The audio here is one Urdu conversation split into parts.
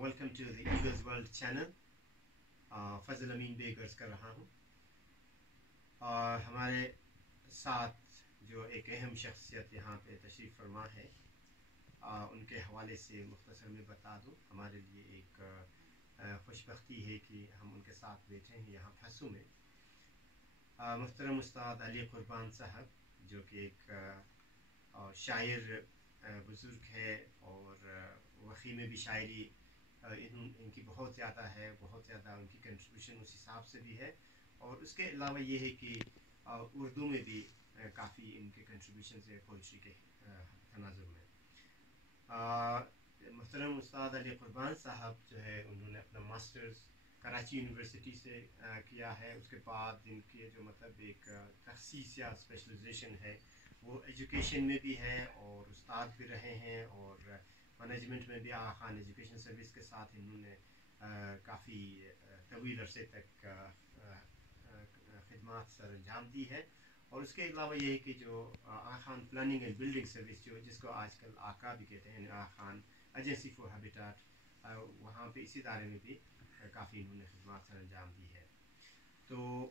Welcome to the Eagles world channel. Fazal Amin beggars کر رہا ہوں. اور ہمارے ساتھ جو ایک اہم شخصیت یہاں پہ تشریف فرما ہے, ان کے حوالے سے مختصر میں بتا دوں. ہمارے لیے ایک خوش بختی ہے کہ ہم ان کے ساتھ بیٹھے ہیں یہاں پھسو میں. محترم استاد علی قربان صاحب, جو کہ ایک شاعر بزرگ ہے, اور وقی میں بھی شاعری ان کی بہت زیادہ ہے, بہت زیادہ ان کی کنٹریبیوشن اس حساب سے بھی ہے. اور اس کے علاوہ یہ ہے کہ اردو میں بھی کافی ان کے کنٹریبیوشنز ہے پوئٹری کے تناظر میں. محترم استاد علی قربان صاحب جو ہے, انہوں نے اپنا ماسٹرز کراچی یونیورسٹی سے کیا ہے. اس کے بعد ان کے جو مطلب ایک تخصیص یا اسپیشلائزیشن ہے وہ ایجوکیشن میں بھی ہے, اور استاد بھی رہے ہیں, اور مینجمنٹ میں بھی آغا خان ایجوکیشن سروس کے ساتھ انہوں نے کافی طویل عرصے تک خدمات سر انجام دی ہے. اور اس کے علاوہ یہ ہے کہ جو Aga Khan planning and building service جس کو آج کل آقا بھی کہتے ہیں, Aga Khan agency for habitat, وہاں پہ اسی ادارے میں بھی کافی انہوں نے خدمات سر انجام دی ہے. تو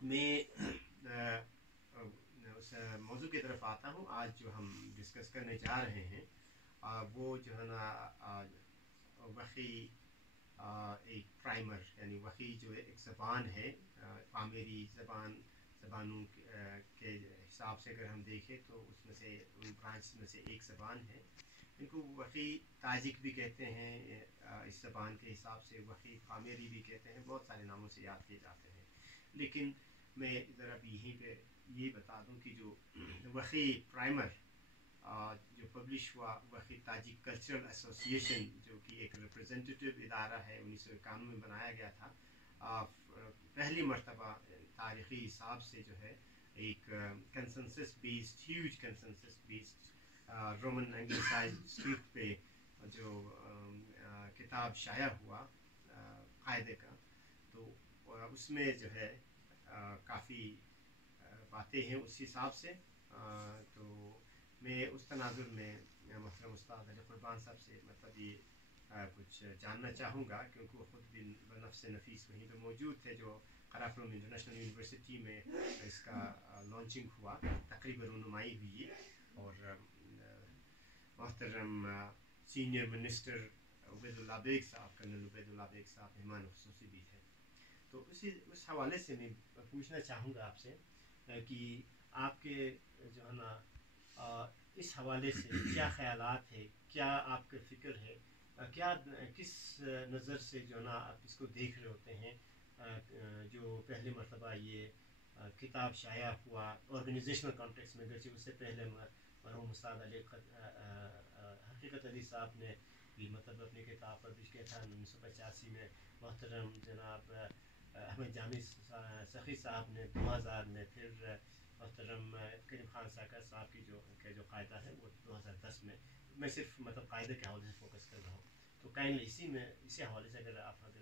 میں اس موضوع کی طرف آتا ہوں. آج جو ہم ڈسکس کرنے جا رہے ہیں وہ جو ہے نا وقی ایک پرائمر, یعنی وقی جو ہے ایک زبان ہے, پامیری زبانوں کے حساب سے اگر ہم دیکھیں تو اس میں سے ان برانچ میں سے ایک زبان ہے. ان کو وقی تاجک بھی کہتے ہیں, اس زبان کے حساب سے وقی پامیری بھی کہتے ہیں, بہت سارے ناموں سے یاد کیے جاتے ہیں. لیکن میں ذرا بھی یہیں پہ یہ بتا دوں کہ جو وقی پرائمر جو پبلش ہوا, وقی تاجک کلچرل ایسوسیشن, جو کہ ایک ریپرزینٹیو ادارہ ہے, 1991 میں بنایا گیا تھا. پہلی مرتبہ تاریخی حساب سے جو ہے ایک consensus based, huge consensus based Roman anglicized script پہ جو کتاب شائع ہوا قاعدے کا, تو اس میں جو ہے کافی باتیں ہیں اس حساب سے. تو میں اس تناظر میں محترم استاد علی قربان صاحب سے مطلب یہ کچھ جاننا چاہوں گا, کیونکہ وہ خود بھی بنفس نفیس وہیں پہ موجود تھے جو قراقرم انٹرنیشنل یونیورسٹی میں اس کا لانچنگ ہوا, تقریبا رونمائی ہوئی, اور محترم سینئر منسٹر عبید اللہ بیگ صاحب, کرنل عبید اللہ بیگ صاحب مہمان خصوصی بھی تھے. تو اس حوالے سے میں پوچھنا چاہوں گا آپ سے کہ آپ کے جو ہے نا اس حوالے سے کیا خیالات ہے, کیا آپ کا فکر ہے, کیا کس نظر سے جو ہے نا آپ اس کو دیکھ رہے ہوتے ہیں. جو پہلی مرتبہ یہ کتاب شائع ہوا آرگنائزیشنل کانٹیکس میں, اگرچہ اس سے پہلے مرحوم استاد علی حقیقت علی صاحب نے بھی مطلب اپنی کتاب پبلش کیا تھا 1985 میں. محترم جناب احمد جامی سخی صاحب نے 2000 میں, پھر محترم کریم خان ساکر صاحب کی جو قاعدہ ہے وہ 2010 میں. میں صرف مطلب قاعدے کے حوالے سے فوکس کر رہا ہوں. تو کائنڈلی اسی حوالے سے اگر آپ ہمیں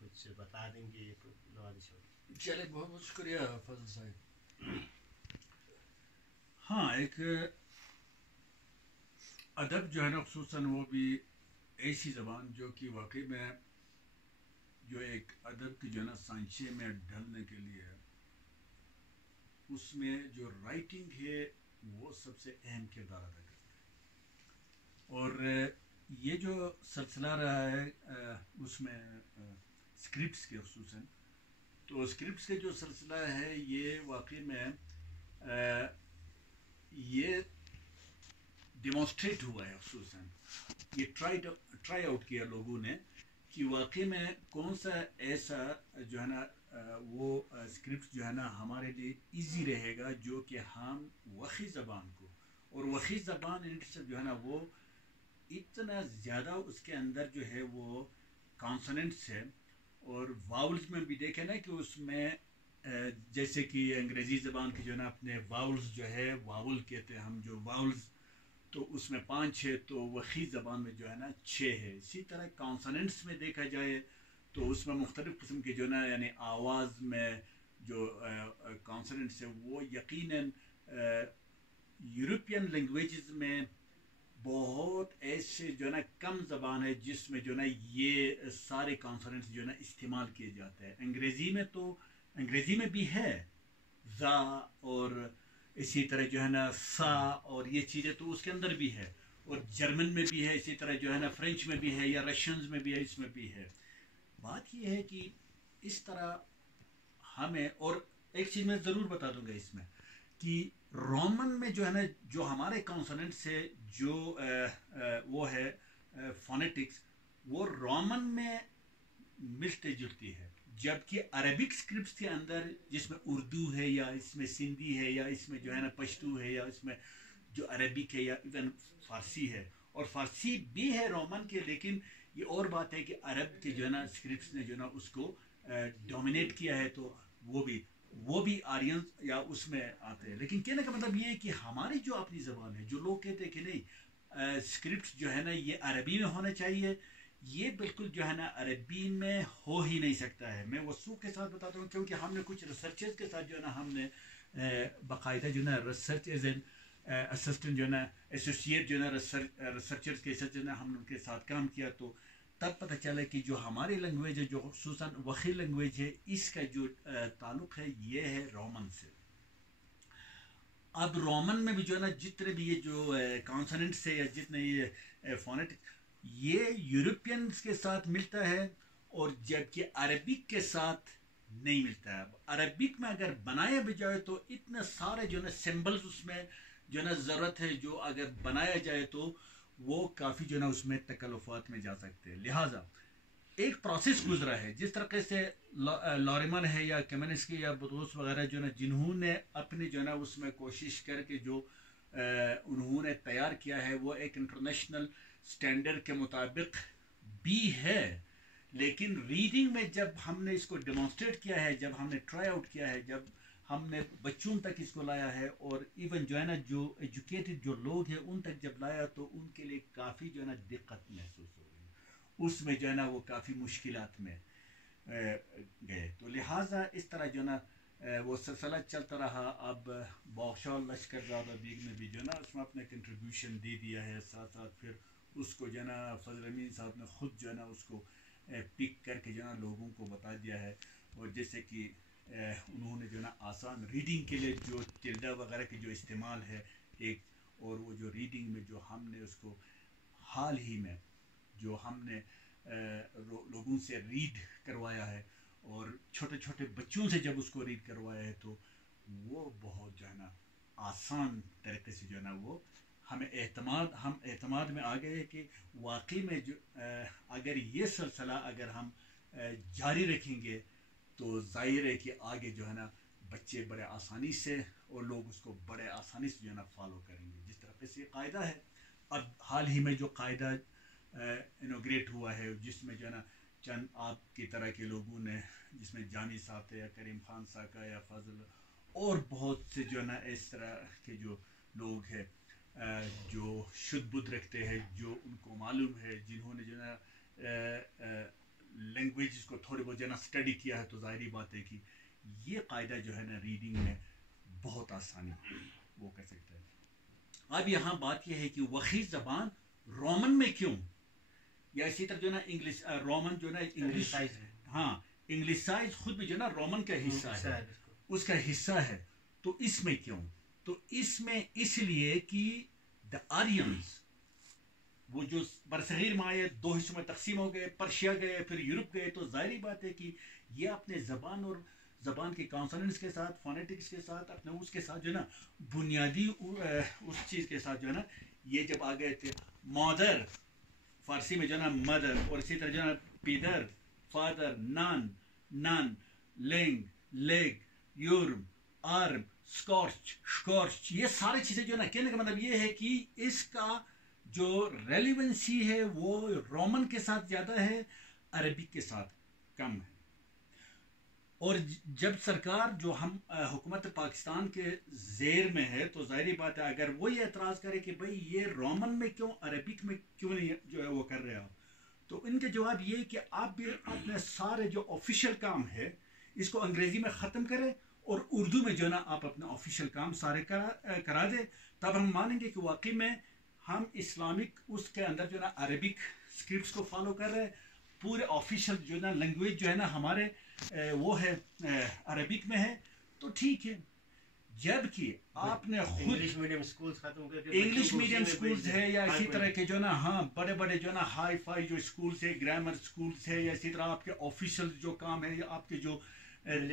کچھ بتا دیں گے تو نوازش ہوگی. چلے, بہت بہت شکریہ فضل صاحب. ہاں, ایک ادب جو ہے نا خصوصاً وہ بھی ایسی زبان جو کہ واقعی میں جو ایک ادب کی جو ہے نا سانچے میں ڈھلنے کے لیے اس میں جو رائٹنگ ہے وہ سب سے اہم کردار ادا کرتا ہے. اور یہ جو سلسلہ رہا ہے اس میں اسکرپٹس کے خصوصاً, تو اسکرپٹس کے جو سلسلہ ہے یہ واقعی میں یہ ڈیمانسٹریٹ ہوا ہے. خصوصاً یہ ٹرائی آؤٹ کیا لوگوں نے کہ واقعی میں کون سا ایسا جو ہے نا وہ اسکرپٹ جو ہے نا ہمارے لیے ایزی رہے گا, جو کہ ہم وقی زبان کو, اور وقی زبان جو ہے نا وہ اتنا زیادہ اس کے اندر جو ہے وہ کانسوننٹس ہے, اور واولز میں بھی دیکھیں نا کہ اس میں جیسے کہ انگریزی زبان کی جو ہے نا اپنے واولز جو ہے واول کہتے ہیں ہم, جو واولز تو اس میں 5 ہے, تو وقی زبان میں جو ہے نا 6 ہے. اسی طرح کانسوننٹس میں دیکھا جائے تو اس میں مختلف قسم کے جو ہے نا یعنی آواز میں جو کانسوننٹس ہے وہ یقیناً یورپین لینگویجز میں بہت ایسے جو ہے نا کم زبان ہے جس میں جو ہے نا یہ سارے کانسوننٹس جو ہے نا استعمال کیے جاتے ہیں. انگریزی میں بھی ہے زا اور اسی طرح جو ہے نا سا اور یہ چیزیں تو اس کے اندر بھی ہے, اور جرمن میں بھی ہے, اسی طرح جو ہے نا فرینچ میں بھی ہے, یا رشینز میں بھی ہے, اس میں بھی ہے. بات یہ ہے کہ اس طرح ہمیں, اور ایک چیز میں ضرور بتا دوں گا اس میں کہ رومن میں جو ہے نا جو ہمارے کانسوننٹس ہے جو وہ ہے فونیٹکس, وہ رومن میں ملتی جلتی ہے, جبکہ عربک اسکرپٹس کے اندر جس میں اردو ہے یا اس میں سندھی ہے یا اس میں جو ہے نا پشتو ہے یا اس میں جو عربک ہے یا ایون فارسی ہے, اور فارسی بھی ہے رومن کے, لیکن یہ اور بات ہے کہ عرب کے جو ہے نا اسکرپٹس نے جو ہے نا اس کو ڈومینیٹ کیا ہے, تو وہ بھی آرینز یا اس میں آتے ہیں. لیکن کہنے کا مطلب یہ ہے کہ ہماری جو اپنی زبان ہے, جو لوگ کہتے ہیں کہ نہیں اسکرپٹ جو ہے نا یہ عربی میں ہونا چاہیے, یہ بالکل جو ہے نا عربی میں ہو ہی نہیں سکتا ہے. میں وثوق کے ساتھ بتاتا ہوں, کیونکہ ہم نے کچھ ریسرچرز کے ساتھ جو ہے نا ہم نے باقاعدہ جو ہے نا ریسرچ ایز این اسسٹنٹ جو ہے نا ایسوسیٹ جو ہے نا ریسرچرز کے ساتھ جو ہے نا ہم نے ان کے ساتھ کام کیا, تو تب پتہ چلا کہ جو ہماری لینگویج ہے, جو خصوصاً وقی لینگویج ہے, اس کا جو تعلق ہے یہ ہے رومن سے. اب رومن میں بھی جو ہے نا جتنے بھی یہ جو کانسوننٹس ہے یا جتنے یہ فونیٹک, یہ یورپینز کے ساتھ ملتا ہے, اور جبکہ عربک کے ساتھ نہیں ملتا ہے. عربک میں اگر بنایا بھی جائے تو اتنے سارے جو ہے نا سمبلز اس میں جو ہے نا ضرورت ہے, جو اگر بنایا جائے تو وہ کافی جو ہے نا اس میں تکلفات میں جا سکتے ہیں. لہٰذا ایک پروسیس گزرا ہے, جس طریقے سے لوریمن ہے یا کیمنسکی یا بطرس وغیرہ جو ہے نا جنہوں نے اپنی جو ہے نا اس میں کوشش کر کے جو انہوں نے تیار کیا ہے وہ ایک انٹرنیشنل سٹینڈرڈ کے مطابق بھی ہے, لیکن ریڈنگ میں جب ہم نے اس کو ڈیمانسٹریٹ کیا ہے, جب ہم نے ٹرائی آؤٹ کیا ہے, جب ہم نے بچوں تک اس کو لایا ہے, اور ایون جو ہے نا جو ایجوکیٹڈ جو لوگ ہیں ان تک جب لایا, تو ان کے لیے کافی جو ہے نا دقت محسوس ہو رہی ہے, اس میں جو ہے نا وہ کافی مشکلات میں گئے. تو لہٰذا اس طرح جو ہے نا وہ سلسلہ چلتا رہا. اب باغشاہ لشکر زادہ بیگ نے بھی جو ہے نا اس میں اپنا کنٹریبیوشن دے دیا ہے, ساتھ ساتھ پھر اس کو جو ہے نا فضل امین صاحب نے خود جو ہے نا اس کو پک کر کے جو ہے نا لوگوں کو بتا دیا ہے. اور جیسے کہ انہوں نے جو ہے نا آسان ریڈنگ کے لیے جو ٹلڈا وغیرہ کے جو استعمال ہے ایک, اور وہ جو ریڈنگ میں جو ہم نے اس کو حال ہی میں جو ہم نے لوگوں سے ریڈ کروایا ہے, اور چھوٹے چھوٹے بچوں سے جب اس کو ریڈ کروایا ہے, تو وہ بہت جو ہے نا آسان طریقے سے جو ہے نا وہ ہم اعتماد میں آ گئے کہ واقعی میں جو اگر یہ سلسلہ اگر ہم جاری رکھیں گے تو ظاہر ہے کہ آگے جو ہے نا بچے بڑے آسانی سے اور لوگ اس کو بڑے آسانی سے جو ہے نا فالو کریں گے. جس طرح سے یہ قاعدہ ہے, اب حال ہی میں جو قاعدہ انوگریٹ ہوا ہے, جس میں جو ہے نا چند آپ کی طرح کے لوگوں نے, جس میں جانی صاحب تھے یا کریم خان صاحب کا یا فضل, اور بہت سے جو ہے نا اس طرح کے جو لوگ ہیں جو شدھ بدھ رکھتے ہیں, جو ان کو معلوم ہے, جنہوں نے جو ہے نا لینگویجز کو تھوڑے بہت جو ہے نا اسٹڈی کیا ہے, تو ظاہری بات ہے کہ یہ قاعدہ جو ہے نا ریڈنگ میں بہت آسانی وہ کر سکتا ہے. اب یہاں بات یہ ہے کہ وقی زبان رومن میں کیوں, یا اسی طرح جو ہے نا انگلش رومن جو ہے نا انگلش, ہاں انگلشائز خود بھی جو ہے نا رومن کا حصہ ہے, اس کا حصہ ہے, تو اس میں کیوں؟ تو اس میں اس لیے کہ دا آرینز وہ جو برصغیر مائع دو حصوں میں تقسیم ہو گئے, پرشیا گئے پھر یورپ گئے, تو ظاہری بات ہے کہ یہ اپنے زبان اور زبان کے کانسوننٹس کے ساتھ, فونیٹکس کے ساتھ, اپنے اس کے ساتھ جو ہے نا بنیادی اس چیز کے ساتھ جو ہے نا یہ جب آ گئے تھے, مادر فارسی میں جو ہے نا مدر, اور اسی طرح جو ہے نا پیدر, فادر, نان, لینگ, لیگ, یورم, آرم, اسکارچ, یہ ساری چیزیں جو ہے نا کہنے کا مطلب یہ ہے کہ اس کا جو ریلیونسی ہے وہ رومن کے ساتھ زیادہ ہے, عربک کے ساتھ کم ہے. اور جب سرکار جو ہم حکومت پاکستان کے زیر میں ہے, تو ظاہری بات ہے اگر وہ یہ اعتراض کرے کہ بھئی یہ رومن میں کیوں, عربک میں کیوں نہیں جو ہے وہ کر رہے ہو, تو ان کے جواب یہ کہ آپ بھی اپنے سارے جو آفیشیل کام ہے اس کو انگریزی میں ختم کریں, اور اردو میں جو ہے نا آپ اپنا آفیشیل کام سارے کرا دیں, تب ہم مانیں گے کہ واقعی میں ہم اسلامک اس کے اندر جو ہے نا عربک اسکرپٹس کو فالو کر رہے ہیں. پورے آفیشیل جو ہے نا لینگویج جو ہے نا ہمارے وہ ہے عربک میں ہے تو ٹھیک ہے. جبکہ آپ نے خود انگلش میڈیم اسکولز ختم کر کے انگلش میڈیم اسکولز ہے یا اسی طرح کے جو ہے نا ہاں بڑے بڑے جو ہے نا ہائی فائی جو اسکولز ہے گرامر اسکولز ہے یا اسی طرح آپ کے آفیشیل جو کام ہے یا آپ کے جو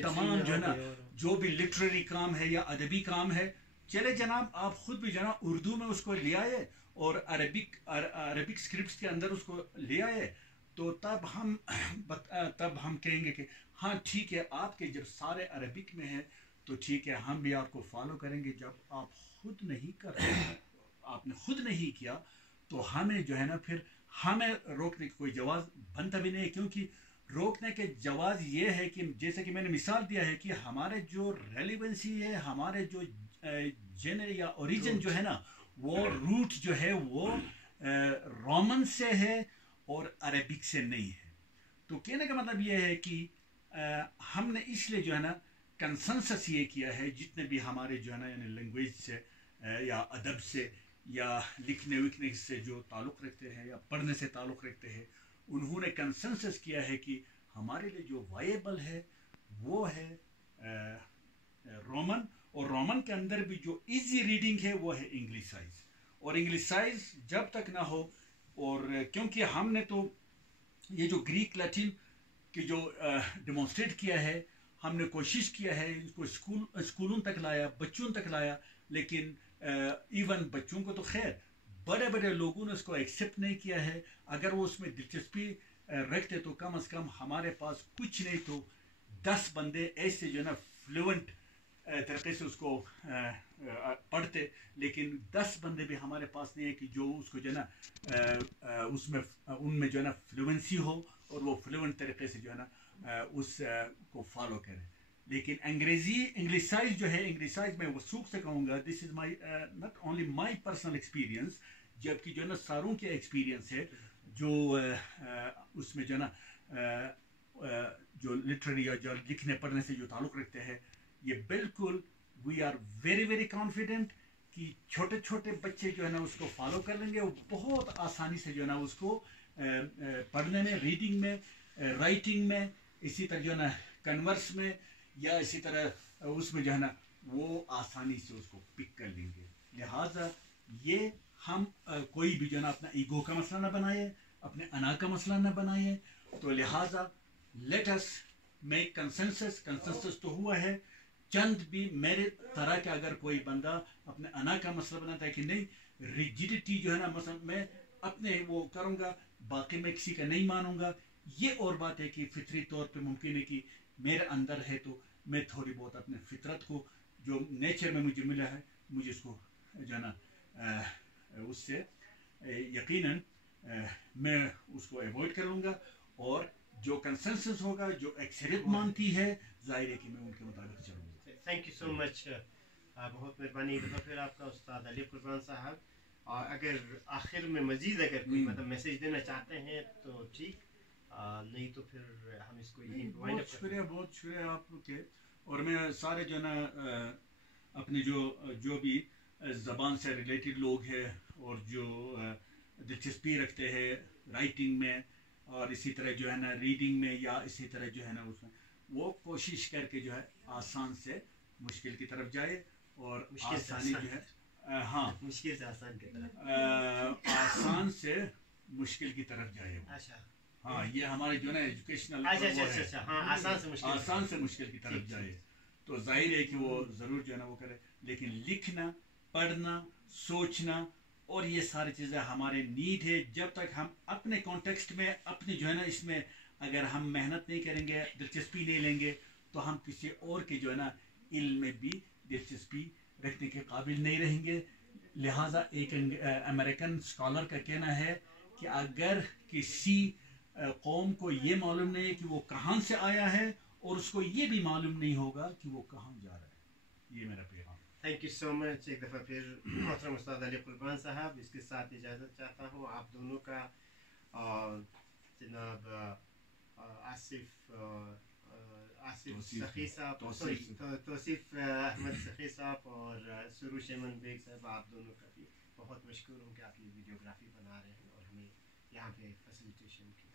تمام جو ہے نا جو بھی لٹریری کام ہے یا ادبی کام ہے چلے جناب آپ خود بھی جو ہے نا اردو میں اس کو لے آئے اور عربک اسکرپٹس کے اندر اس کو لے آئے تو تب ہم کہیں گے کہ ہاں ٹھیک ہے آپ کے جب سارے عربک میں ہے تو ٹھیک ہے ہم بھی آپ کو فالو کریں گے. جب آپ خود نہیں کر رہے آپ نے خود نہیں کیا تو ہمیں جو ہے نا پھر ہمیں روکنے کی کوئی جواز بنتا بھی نہیں ہے کیونکہ روکنے کے جواز یہ ہے کہ جیسے کہ میں نے مثال دیا ہے کہ ہمارے جو ریلیونسی ہے ہمارے جو جنر یا اوریجن جو ہے نا وہ روٹ جو ہے وہ رومن سے ہے اور عربک سے نہیں ہے. تو کہنے کا مطلب یہ ہے کہ ہم نے اس لیے جو ہے نا کنسنسس یہ کیا ہے جتنے بھی ہمارے جو ہے نا یعنی لینگویج سے یا ادب سے یا لکھنے وکھنے سے جو تعلق رکھتے ہیں یا پڑھنے سے تعلق رکھتے ہیں انہوں نے کنسنسس کیا ہے کہ ہمارے لیے جو وائبل ہے وہ ہے رومن اور رومن کے اندر بھی جو ایزی ریڈنگ ہے وہ ہے انگلشائز. اور انگلشائز جب تک نہ ہو اور کیونکہ ہم نے تو یہ جو گریک لیٹن کی جو ڈیمونسٹریٹ کیا ہے ہم نے کوشش کیا ہے اس کو اسکولوں تک لایا بچوں تک لایا لیکن ایون بچوں کو تو خیر بڑے بڑے لوگوں نے اس کو ایکسیپٹ نہیں کیا ہے. اگر وہ اس میں دلچسپی رکھتے تو کم از کم ہمارے پاس کچھ نہیں تو 10 بندے ایسے جو ہے نا فلوئنٹ طریقے سے اس کو پڑھتے لیکن 10 بندے بھی ہمارے پاس نہیں ہے کہ جو اس کو جو ہے نا اس میں ان میں جو ہے نا فلوئنسی ہو اور وہ فلوئنٹ طریقے سے جو ہے نا اس کو فالو کرے. لیکن انگلشائز جو ہے انگلشائز میں وثوق سے کہوں گا this is my not only my personal experience جبکہ جو ہے نا ساروں کے ایکسپیرینس ہے جو اس میں جو ہے نا جو لٹریری یا جو لکھنے پڑھنے سے جو تعلق رکھتے ہیں یہ بالکل we are very very confident کہ چھوٹے چھوٹے بچے جو ہے نا اس کو فالو کر لیں گے وہ بہت آسانی سے جو ہے نا اس کو پڑھنے میں ریڈنگ میں رائٹنگ میں اسی طرح جو ہے نا کنورس میں یا اسی طرح اس میں جو ہے نا وہ آسانی سے اس کو پک کر لیں گے. لہٰذا یہ ہم کوئی بھی جو ہے نا اپنا ایگو کا مسئلہ نہ بنائے اپنے انا کا مسئلہ نہ بنائے تو لہٰذا لیٹ اس میک کنسنسس تو ہوا ہے. چند بھی میرے طرح کا اگر کوئی بندہ اپنے انا کا مسئلہ بناتا ہے کہ نہیں ریجیڈیٹی جو ہے نا مثلا میں اپنے وہ کروں گا باقی میں کسی کا نہیں مانوں گا یہ اور بات ہے کہ فطری طور پہ ممکن ہے کہ میرے اندر ہے تو میں تھوڑی بہت اپنے فطرت کو جو نیچر میں مجھے ملا ہے مجھے اس کو جو ہے نا اس سے یقیناً میں اس کو ایوائڈ کروں گا اور جو کنسنسس ہوگا جو ایکسریت مانتی ہے ظاہر ہے کہ میں ان کے مطابق چلوں گا. تھینک یو سو مچ بہت مہربانی ایک دفعہ پھر آپ کا استاد علی قربان صاحب. اور اگر آخر میں مزید اگر کوئی مطلب میسیج دینا چاہتے ہیں تو ٹھیک نہیں تو پھر ہم اس کو یہی بہت شکریہ آپ کے. اور میں سارے جو نا اپنے جو بھی زبان سے ریلیٹڈ لوگ ہیں اور جو دلچسپی رکھتے ہیں رائٹنگ میں اور اسی طرح جو ہے نا ریڈنگ میں یا اسی طرح جو ہے نا اس میں وہ کوشش کر کے جو ہے آسان سے مشکل کی طرف جائے اور آسانی جو ہے ہاں مشکل سے آسان کی طرف آسان سے مشکل کی طرف جائے. ہاں یہ ہمارے جو نا ایجوکیشنل آسان سے مشکل کی طرف جائے تو ظاہر ہے کہ وہ ضرور جو ہے نا وہ کرے. لیکن لکھنا پڑھنا سوچنا اور یہ ساری چیزیں ہمارے نیڈ ہے. جب تک ہم اپنے کانٹیکسٹ میں اپنے جو ہے نا اس میں اگر ہم محنت نہیں کریں گے دلچسپی نہیں لیں گے تو ہم کسی اور کے جو ہے نا علم میں بھی دلچسپی رکھنے کے قابل نہیں رہیں گے. لہٰذا ایک امریکن اسکالر کا کہنا ہے کہ اگر کسی قوم کو یہ معلوم نہیں ہے کہ وہ کہاں سے آیا ہے اور اس کو یہ بھی معلوم نہیں ہوگا کہ وہ کہاں جا رہا ہے. یہ میرا پیغام. تھینک یو سو مچ. ایک دفعہ پھر محترم استاد علی قربان صاحب اس کے ساتھ اجازت چاہتا ہوں آپ دونوں کا. جناب آصف سخی صاحب توصیف احمد سخی صاحب اور سروش ایمن بیگ صاحب آپ دونوں کا بھی بہت مشکور ہوں کہ آپ یہ ویڈیوگرافی بنا رہے ہیں اور ہمیں یہاں پہ فیسیلیٹیشن کی